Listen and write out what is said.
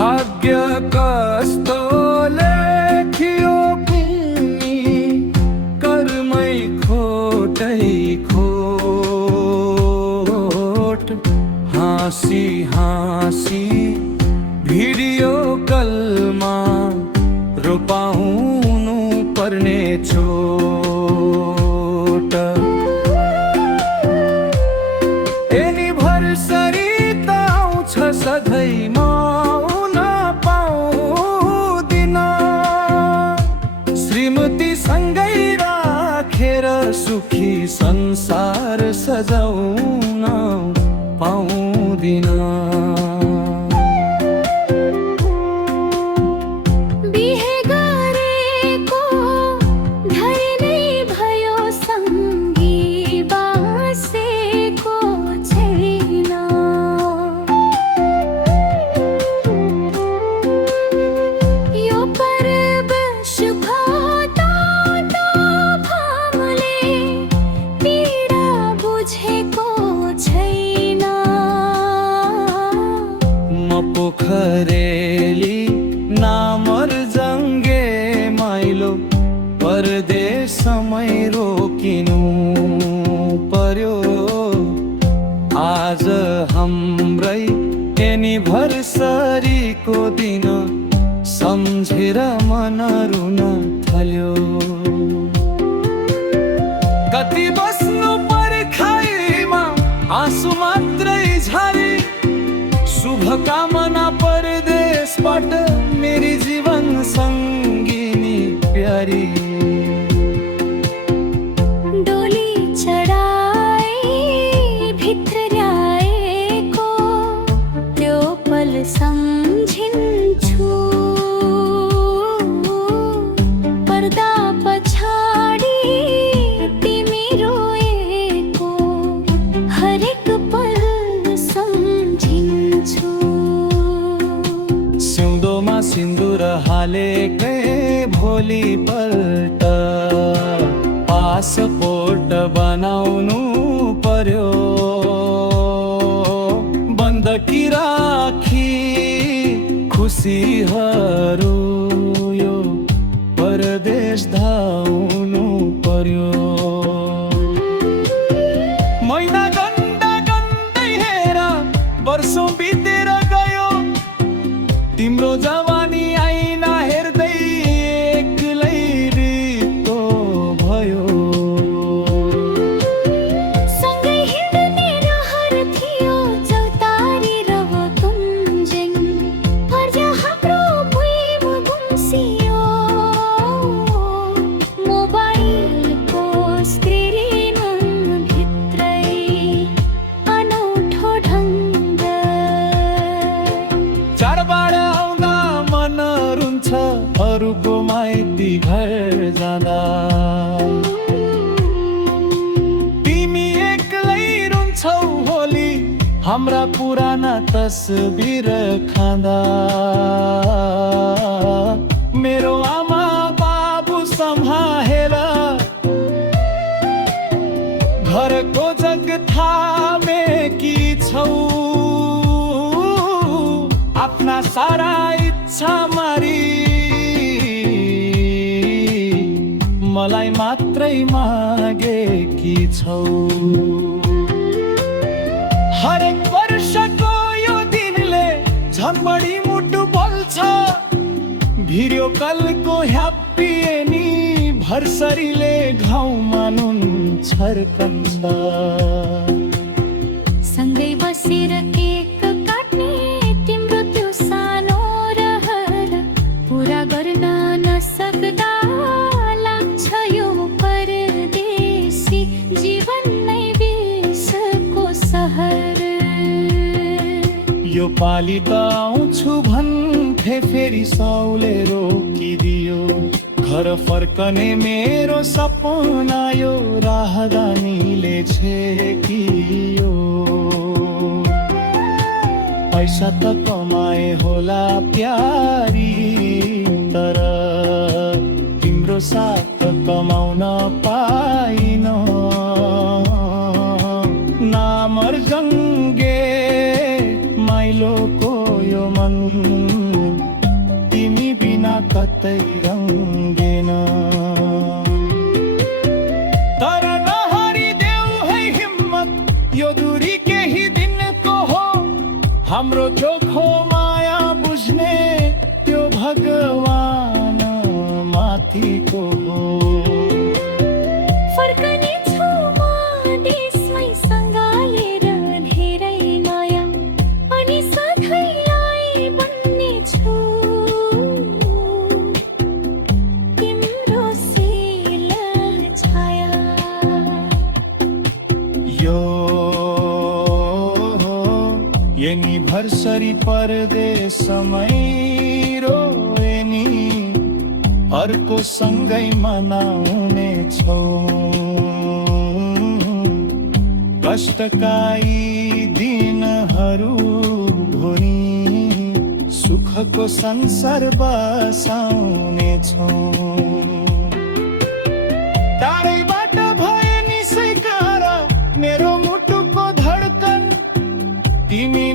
भाग्य कस्तो लेखियो कुनी कर्मै खोटै खोट हाँसी हाँसी भिडियो कलमा रोपाउनु पर्ने चोट एनिभर्सरी त आउँछ सधैँ म आउन पाउँदिन श्रीमतीसँगै राखेर सुखी संसार सजाउन पाउँदिन पोखरेली नामर जङ्गे माइलो परदेश समय रोकिनु पर्यो आज हाम्रै एनिभर्सरीको दिन सम्झेर मन रुन थाल्यो कति बस्नु पर्खाइमा आँसु मात्रै झरे शुभकामना परदेशबाट मेरी जीवन संगिनी प्यारी डोली चढाई भित्र ल्याएको त्यो पल सम्झिन्छु पर्दा पछाडि तिमी रोएको हरेक पल सिउँदोमा सिन्दुर हालेकै भोलिपल्ट पासपोर्ट बनाउनु पर्यो बन्दकी राखी खुसीहरू यो परदेश धाउनु पर्यो महिना गन्दा गन्दै हेर वर्षौं बितेर गयो तिम्रो जवानी आइना हेर्दै एक्लै रित्तो भयो सँगै हिँड्ने रहर थियो चौतारी र कुञ्जन पर्या हाम्रो भुइँम गुम्सियो मोबाइलको स्क्रिन भित्रै अनौठो ढङ्ग चाडबाड आउँदा मन रुन्छ अरूको माइती घर जाँदा तिमी एक्लै रुन्छौ होली हाम्रा पुराना तस्बिर खाँदा मेरो आमा बाबु सम्हालेर घरको जग थामेकी छौ आफ्ना सारा इच्छा मारी मलाई मात्रै मागेकी छौ हरेक वर्षको यो दिनले झन् बढी मुटु बोल्छ भिडियो कलको ह्याप्पी एनिभर्सरीले घाउमा नुन छर्कन्छ सँगै बसेर केक काट्ने तिम्रो त्यो सानो रहर पुरा गर्न नसक्दा लाग्छ यो परदेशी जीवन नै विषको सहर यो पाली त आउँछु भन्थे फेरि साउले रोकिदियो घर फर्कने मेरो सपना यो राहदानीले छेकियो पैसा त कमाए होला प्यारी तर तिम्रो साथ कमाउन पाइन नामर जङ्गे माइलोको यो मन तिमी बिना कतै रङ्गेन। तर नहारिदेऊ है हिम्मत, यो दूरी केही दिनको हो। हाम्रो चोखो माया बुझ्ने त्यो भगवान माथिको हो। फर्कने छु म देशमै सँगालेर धेरै नयाँ, अनि सधैँलाई बन्ने छु तिम्रो शील छाया। यो यनी भर्सरी परदेशमै रोए नि, अर्को सँगै मनाउने छौ। कष्टका यी दिनहरू भोलि सुखको संसार बसाउने छौ। टाढैबाट भए नि स्वीकार मेरो मुटुको धड्कन, तिमी